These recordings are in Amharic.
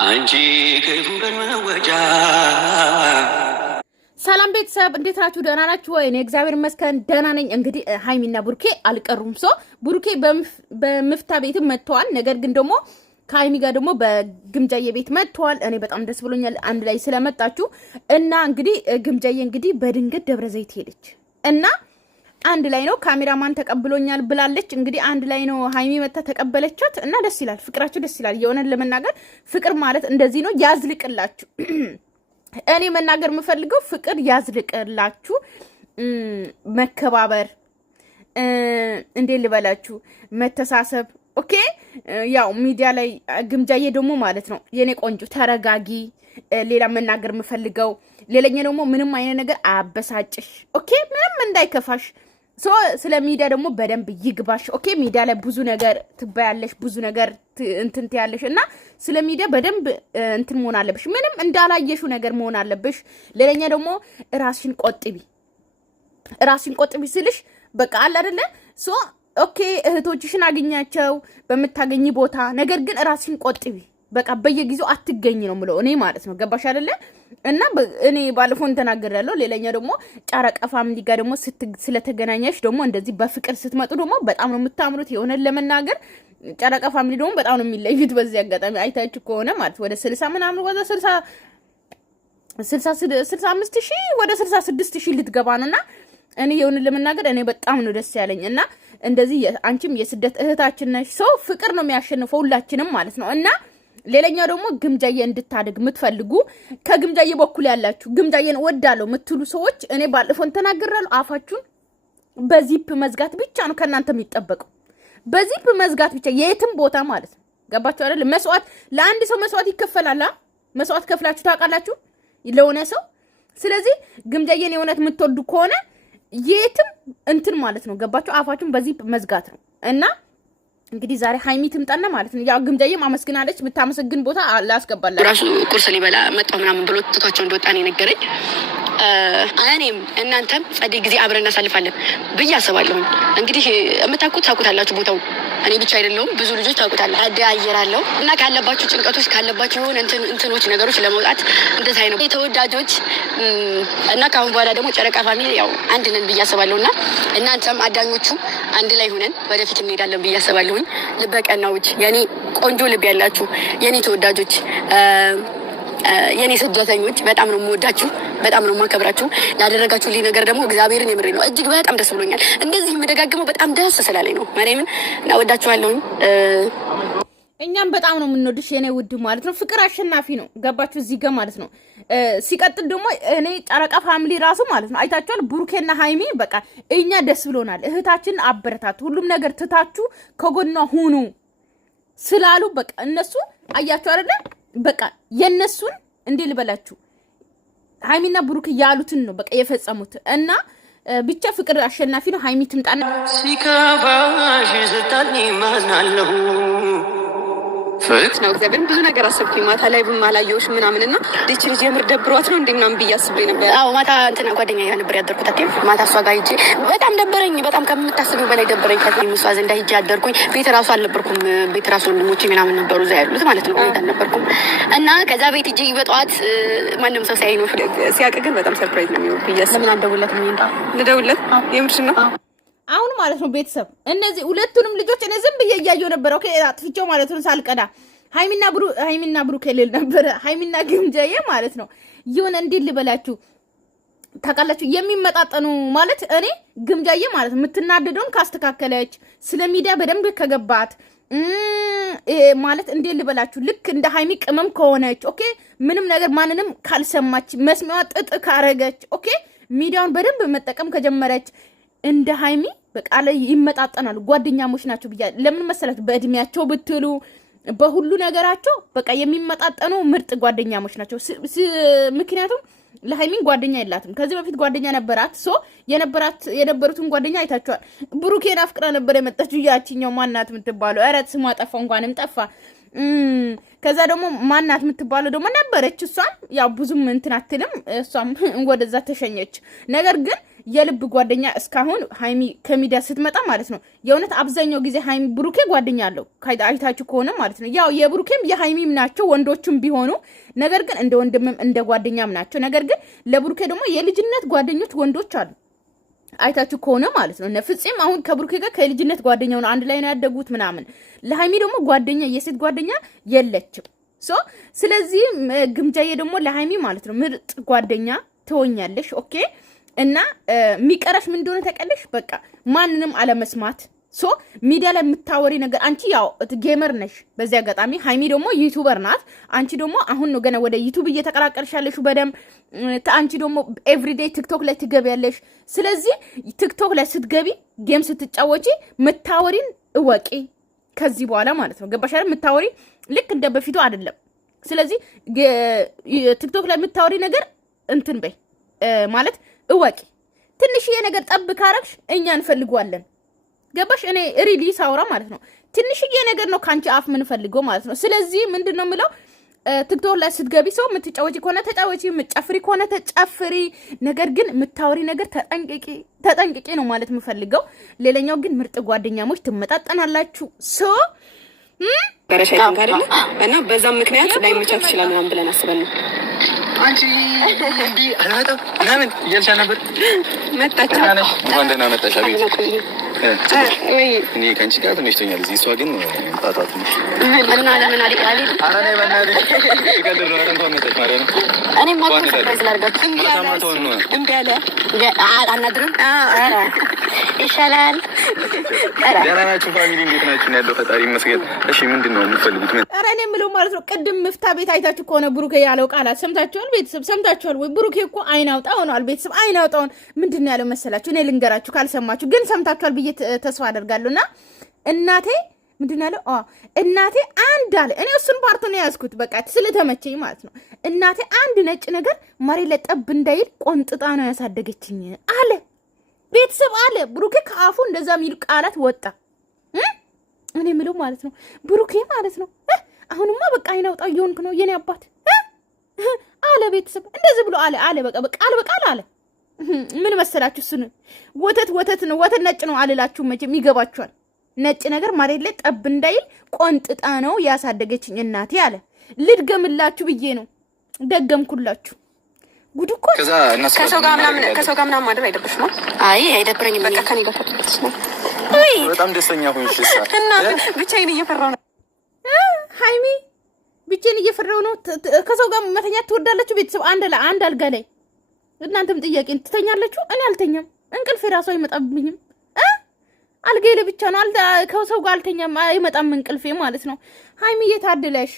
አንቺ ክፉ ቀን መወጫ። ሰላም ቤተሰብ እንዴት ናችሁ? ደህና ናችሁ ወይ? እኔ እግዚአብሔር ይመስገን ደህና ነኝ። እንግዲህ ሃይሚና ቡርኬ አልቀሩም። ቡርኬ በምፍታ ቤትም መጥተዋል። ነገር ግን ደግሞ ከሃይሚ ጋር ደግሞ በግምጃዬ ቤት መጥተዋል። እኔ በጣም ደስ ብሎኛል አንድ ላይ ስለመጣችሁ እና እንግዲህ ግምጃዬ እንግዲህ በድንገት ደብረ ዘይት ሄደች እና አንድ ላይ ነው ካሜራማን ተቀብሎኛል ብላለች። እንግዲህ አንድ ላይ ነው ሃይሚ መታ ተቀበለቻት እና ደስ ይላል። ፍቅራችሁ ደስ ይላል። የሆነን ለመናገር ፍቅር ማለት እንደዚህ ነው። ያዝልቅላችሁ። እኔ መናገር የምፈልገው ፍቅር ያዝልቅላችሁ። መከባበር እንዴ ልበላችሁ፣ መተሳሰብ። ኦኬ ያው ሚዲያ ላይ ግምጃዬ ደግሞ ማለት ነው የኔ ቆንጆ ተረጋጊ። ሌላ መናገር የምፈልገው ሌላኛ ደግሞ ምንም አይነት ነገር አያበሳጭሽ። ኦኬ ምንም እንዳይከፋሽ። ስለ ሚዲያ ደግሞ በደንብ ይግባሽ። ኦኬ ሚዲያ ላይ ብዙ ነገር ትባያለሽ፣ ብዙ ነገር እንትን ትያለሽ እና ስለ ሚዲያ በደንብ እንትን መሆን አለብሽ። ምንም እንዳላየሹ ነገር መሆን አለብሽ። ሌላኛ ደግሞ ራስሽን ቆጥቢ። ራስሽን ቆጥቢ ስልሽ በቃ አለ አይደለ ኦኬ እህቶችሽን አግኛቸው በመታገኝ ቦታ፣ ነገር ግን ራስሽን ቆጥቢ። በቃ በየጊዜው አትገኝ ነው ምለው እኔ ማለት ነው። ገባሽ አይደለ? እና እኔ ባለፈው ተናግሬያለሁ። ሌላኛ ደግሞ ጨረቃ ፋሚሊ ጋር ደግሞ ስለተገናኘሽ ደግሞ እንደዚህ በፍቅር ስትመጡ ደግሞ በጣም ነው የምታምሩት። የሆነን ለመናገር ጨረቃ ፋሚሊ ደግሞ በጣም ነው የሚለዩት። በዚህ አጋጣሚ አይታችሁ ከሆነ ማለት ወደ 60 ምናምን ወደ 65,000 ወደ 66,000 ልትገባ ነውና እኔ የሆነን ለመናገር እኔ በጣም ነው ደስ ያለኝ። እና እንደዚህ አንቺም የስደት እህታችን ነሽ። ፍቅር ነው የሚያሸንፈው ሁላችንም ማለት ነው። እና ሌላኛው ደግሞ ግምጃዬ እንድታደግ የምትፈልጉ ከግምጃዬ በኩል ያላችሁ ግምጃዬን ወዳለው የምትሉ ሰዎች እኔ ባለፈው ተናግሬያለሁ። አፋችሁን በዚፕ መዝጋት ብቻ ነው ከናንተ የሚጠበቀው። በዚፕ መዝጋት ብቻ የትም ቦታ ማለት ነው። ገባችሁ አይደል? መስዋዕት ለአንድ ሰው መስዋዕት ይከፈላል። መስዋዕት ከፍላችሁ ታውቃላችሁ ለሆነ ሰው። ስለዚህ ግምጃዬን የእውነት የምትወዱ ከሆነ የትም እንትን ማለት ነው። ገባችሁ? አፋችሁን በዚፕ መዝጋት ነው። እና እንግዲህ ዛሬ ሃይሚ ትምጣና ማለት ነው። ያው ግምጃዬም አመስግናለች። የምታመሰግን ቦታ ላስገባላችሁ። ራሱ ቁርስ ሊበላ መጣው ምናምን ብሎ ትቷቸው እንደወጣ ነው የነገረኝ። እኔም እናንተም ጸደይ ጊዜ አብረን እናሳልፋለን ብዬ አስባለሁ። እንግዲህ ታውቁታላችሁ ቦታው እኔ ብቻ አይደለሁም፣ ብዙ ልጆች ታውቁታላችሁ። አደያየራለሁ እና ካለባችሁ ጭንቀቶች ካለባችሁ የሆነ እንትኖች ነገሮች ለመውጣት እንደዛ ነው ተወዳጆች። እና ካሁን በኋላ ደግሞ ጨረቃ ፋሚሊ ያው አንድ ነን ብዬ አስባለሁና እናንተም አዳኞቹ አንድ ላይ ሆነን ወደፊት እንሄዳለን ብዬ አስባለሁኝ። ልበቀናዎች፣ የኔ ቆንጆ ልብ ያላችሁ የኔ ተወዳጆች፣ የኔ ስደተኞች በጣም ነው የምወዳችሁ፣ በጣም ነው የማከብራችሁ። ላደረጋችሁልኝ ነገር ደግሞ እግዚአብሔርን የምሬ ነው እጅግ በጣም ደስ ብሎኛል። እንደዚህ የምደጋግመው በጣም ደስ ስላለኝ ነው። ማርያምን እና ወዳችኋለሁ። እኛም በጣም ነው የምንወድሽ የኔ ውድ ማለት ነው። ፍቅር አሸናፊ ነው። ገባችሁ እዚህ ጋር ማለት ነው። ሲቀጥል ደግሞ እኔ ጨረቃ ፋሚሊ ራሱ ማለት ነው አይታችኋል። ቡርኬና ሃይሚ በቃ እኛ ደስ ብሎናል። እህታችንን አበረታቱ፣ ሁሉም ነገር ትታችሁ ከጎኗ ሁኑ ስላሉ በቃ እነሱ አያችሁ አይደለ? በቃ የነሱን እንዴ ልበላችሁ ሃይሚና ቡሩክ ያሉትን ነው በቃ የፈጸሙት። እና ብቻ ፍቅር አሸናፊ ነው። ሃይሚ ትምጣና ሲከፋሽ ስታልኝ ማዝናለሁ ነው እግዚአብሔርን ብዙ ነገር አሰብኩኝ። ማታ ላይ ብማላየውሽ ምናምን እና ዲች ልጅ የምር ደብሯት ነው እንዴ ምናምን ብዬ አስቤ ነበር። አዎ ማታ እንትና ጓደኛ ያ ነበር ያደርኩት። ማታ እሷ ጋር ሂጄ በጣም ደበረኝ። በጣም ከምታስቢው በላይ ደበረኝ። ከዚህ እሷ ዘንዳ ሂጄ ያደርኩኝ። ቤት ራሱ አልነበርኩም። ቤት ራሱ ወንድሞቼ ምናምን ነበሩ እዛ ያሉት ማለት ነው። ቤት አልነበርኩም እና ከዛ ቤት ሂጄ በጠዋት ማንም ሰው ሳይ ነው ሲያውቅ ግን በጣም ሰርፕራይዝ ነው የሚሆን ብዬ ለምን አልደውልለትም? ልደውልለት የምርሽ ነው አሁን ማለት ነው። ቤተሰብ እነዚህ ሁለቱንም ልጆች እኔ ዝም ብዬ እያየሁ ነበር። ኦኬ አጥፍቼው ማለት ነው ሳልቀዳ ሃይሚና ብሩክ የሌል ነበር። ሃይሚና ግምጃዬ ማለት ነው የሆነ እንዴት ልበላችሁ ታውቃላችሁ የሚመጣጠኑ ማለት እኔ ግምጃዬ ማለት የምትናደደውን ካስተካከለች ስለ ሚዲያ በደንብ ከገባት ማለት እንዴት ልበላችሁ ልክ እንደ ሃይሚ ቅመም ከሆነች ኦኬ ምንም ነገር ማንንም ካልሰማች መስሚያዋ ጥጥ ካረገች ኦኬ ሚዲያውን በደንብ መጠቀም ከጀመረች እንደ ሃይሚ በቃ ላይ ይመጣጠናሉ። ጓደኛሞች ናቸው ብያ ለምን መሰላችሁ? በእድሜያቸው ብትሉ በሁሉ ነገራቸው በቃ የሚመጣጠኑ ምርጥ ጓደኛሞች ናቸው። ምክንያቱም ለሃይሚን ጓደኛ የላትም። ከዚህ በፊት ጓደኛ ነበራት። የነበሩትን ጓደኛ አይታችኋል። ብሩኬን አፍቅራ ነበር የመጣችው። ያቺኛው ማናት የምትባለው ኧረ ስሟ ጠፋ፣ እንኳንም ጠፋ። ከዛ ደግሞ ማናት የምትባለው ደግሞ ነበረች። እሷም ያው ብዙም እንትን አትልም። እሷም ወደዛ ተሸኘች። ነገር ግን የልብ ጓደኛ እስካሁን ሃይሚ ከሚዲያ ስትመጣ ማለት ነው የእውነት አብዛኛው ጊዜ ሃይሚ ብሩኬ ጓደኛ አለው አይታችሁ ከሆነ ማለት ነው። ያው የብሩኬም የሃይሚም ናቸው ወንዶችም ቢሆኑ፣ ነገር ግን እንደ ወንድምም እንደ ጓደኛም ናቸው። ነገር ግን ለብሩኬ ደግሞ የልጅነት ጓደኞች ወንዶች አሉ አይታችሁ ከሆነ ማለት ነው። ፍፄም አሁን ከብሩኬ ጋር ከልጅነት ጓደኛው ነው አንድ ላይ ነው ያደጉት ምናምን። ለሃይሚ ደግሞ ጓደኛ የሴት ጓደኛ የለችም። ስለዚህ ግምጃዬ ደግሞ ለሃይሚ ማለት ነው ምርጥ ጓደኛ ትሆኛለሽ። ኦኬ። እና ሚቀረሽ ምን እንደሆነ ተቀለሽ በቃ ማንንም አለመስማት። ሚዲያ ላይ የምታወሪ ነገር አንቺ ያው ጌመር ነሽ በዚህ አጋጣሚ፣ ሃይሚ ደግሞ ዩቲዩበር ናት። አንቺ ደግሞ አሁን ነው ገና ወደ ዩቲዩብ እየተቀላቀልሻለሽ በደም አንቺ ደግሞ ኤቭሪዴይ ቲክቶክ ላይ ትገቢያለሽ። ስለዚህ ቲክቶክ ላይ ስትገቢ ጌም ስትጫወቺ ምታወሪን እወቂ ከዚህ በኋላ ማለት ነው። ገባሽ አይደል? ምታወሪ ልክ እንደ በፊቱ አይደለም። ስለዚህ ቲክቶክ ላይ ምታወሪ ነገር እንትን በይ ማለት እወቂ። ትንሽዬ ነገር ጠብ ካረግሽ እኛ እንፈልጓለን። ገባሽ? እኔ ሪሊ ሳውራ ማለት ነው ትንሽዬ ነገር ነው ካንቺ አፍ ምን ፈልገው ማለት ነው። ስለዚህ ምንድነው ምለው ቲክቶክ ላይ ስትገቢ ሰው ምትጫወጪ ከሆነ ተጫወጪ፣ ምትጨፍሪ ከሆነ ተጨፍሪ። ነገር ግን ምታወሪ ነገር ተጠንቅቂ ነው ማለት የምፈልገው። ሌላኛው ግን ምርጥ ጓደኛሞች ትመጣጠናላችሁ። በረሻይን ጋር እና በዛም ምክንያት ላይመቻት ይችላል ምናምን ብለን አስበን ነው። አንቺ እንዲ አላጣ ምናምን እያልሻ ነበር። መጣች ወንደና መጣሽ አቤት እኔ ከአንቺ ጋር ተመችቶኛል። እዚህ እሷ ግን ጣጣት ነው እና ለምን አለ አለ አራኔ ባናዲ ይቀልድ ነው እንኳን መጣች ማለት ነው። እኔ ማጥቶ ሰርፕራይዝ ላድርጋት እምቢ አለ አናድርም። ኧረ ይሻላል። ደህና ናችሁ ፋሚሊ? እንዴት ናችሁ? ያለው ፈጣሪ ይመስገን። እሺ ምንድን ነው የምትፈልጉት? ኧረ እኔ የምለው ማለት ነው ቅድም ምፍታ ቤት አይታችሁ ከሆነ ብሩኬ ያለው ቃላት ሰምታችኋል? ቤተሰብ ሰምታችኋል ወይ? ብሩኬ እኮ አይናውጣ ሆኗል። ቤተሰብ አይናውጣውን ምንድን ነው ያለው መሰላችሁ? እኔ ልንገራችሁ ካልሰማችሁ፣ ግን ሰምታችኋል ብዬ ተስፋ አደርጋለሁ። እና እናቴ ምንድን ያለው እናቴ አንድ አለ። እኔ እሱን ፓርት ነው ያዝኩት በቃ ስለተመቸኝ ማለት ነው። እናቴ አንድ ነጭ ነገር መሬት ላይ ጠብ እንዳይል ቆንጥጣ ነው ያሳደገችኝ አለ ቤተሰብ አለ። ብሩኬ ከአፉ እንደዛ የሚሉ ቃላት ወጣ። እኔ የምለው ማለት ነው ብሩኬ ማለት ነው አሁንማ በቃ አይናውጣ እየሆንክ ነው የኔ አባት አለ ቤተሰብ እንደዚህ ብሎ አለ በቃ ቃል አለ። ምን መሰላችሁ? እሱን ወተት ነው ወተት ነጭ ነው አልላችሁ መቼም ይገባችኋል። ነጭ ነገር መሬት ላይ ጠብ እንዳይል ቆንጥጣ ነው ያሳደገችኝ እናቴ አለ። ልድገምላችሁ ብዬ ነው ደገምኩላችሁ። ጉድ እኮ ከሰው ጋር ምናምን ማድረግ አይደብርሽ ነው? አይ አይደብረኝም። በቃ ከኔ ጋር ተደብረሽ ነው። አይ በጣም ደስተኛ ሆንሽ እና ብቻዬን እየፈራሁ ነው። ሃይሚ ብቻዬን እየፈራሁ ነው። ከሰው ጋር መተኛት ትወዳላችሁ ቤተሰብ? አንድ አልጋ ላይ እናንተም ጥያቄን ትተኛላችሁ። እኔ አልተኛም። እንቅልፍ ራሱ አይመጣብኝም። አልጋዬ ላይ ብቻ ነው። ከሰው ጋር አልተኛም። አይመጣም እንቅልፌ ማለት ነው። ሃይሚ እየታደለሽ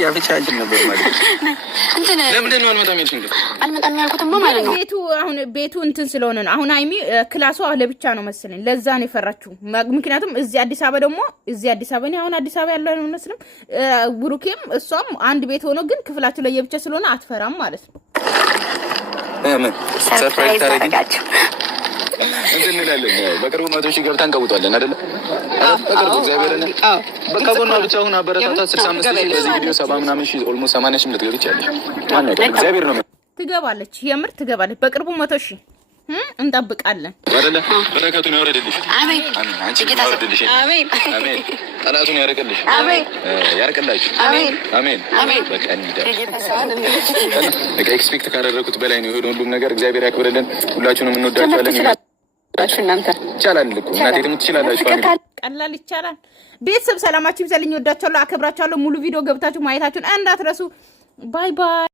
ያ ብቻ አንቺን ነበር ማለት እንትን ለምን ነው አልመጣም ያልኩትማ ማለት ነው። ቤቱ እንትን ስለሆነ ነው። አሁን ሃይሚ ክላሷ ለብቻ ነው መሰለኝ። ለዛ ነው የፈራችሁ። ምክንያቱም እዚህ አዲስ አበባ ደግሞ አዲስ አበባ ነው። አሁን አዲስ አበባ ያለው ነው መስለም ብሩኬም እሷም አንድ ቤት ሆኖ ግን ክፍላቸው ለየብቻ ስለሆነ አትፈራም ማለት ነው። ሰርፕራይዝ ታረጋችሁ እንትን እንላለን። በቅርቡ 100,000 ገብታ እንቀውጣለን አይደለ? በቅርቡ እግዚአብሔርን በቃ ጎና ብቻ አሁን አበረታታ 65 በዚህ ቪዲዮ 70 ምናምን ሺህ ኦልሞስት 80 ሺህ ልትገቢ ይችላል። ማን ነው እግዚአብሔር ነው ትገባለች። የምር ትገባለች። በቅርቡ 100,000 እንጠብቃለን አይደለ? በረከቱን ያወርድልሽ። አሜን። አንቺ ያወርድልሽ። አሜን። አሜን። ጠላቱን ያርቅልሽ። አሜን። ያርቅላችሁ። አሜን። አሜን። አሜን። በቃ እንዴ በቃ ኤክስፔክት ካደረኩት በላይ ነው የሆነ ሁሉም ነገር። እግዚአብሔር ያክብርልን። ሁላችሁንም እንወዳችኋለን። እናንተ ይቻላል እኮ እናቴ ደግሞ ትችላላችሁ። ቀላል ይቻላል። ቤተሰብ ሰላማችሁ ይብዛልኝ። ወዳችኋለሁ፣ አከብራችኋለሁ። ሙሉ ቪዲዮ ገብታችሁ ማየታችሁን እንዳትረሱ። ባይ ባይ።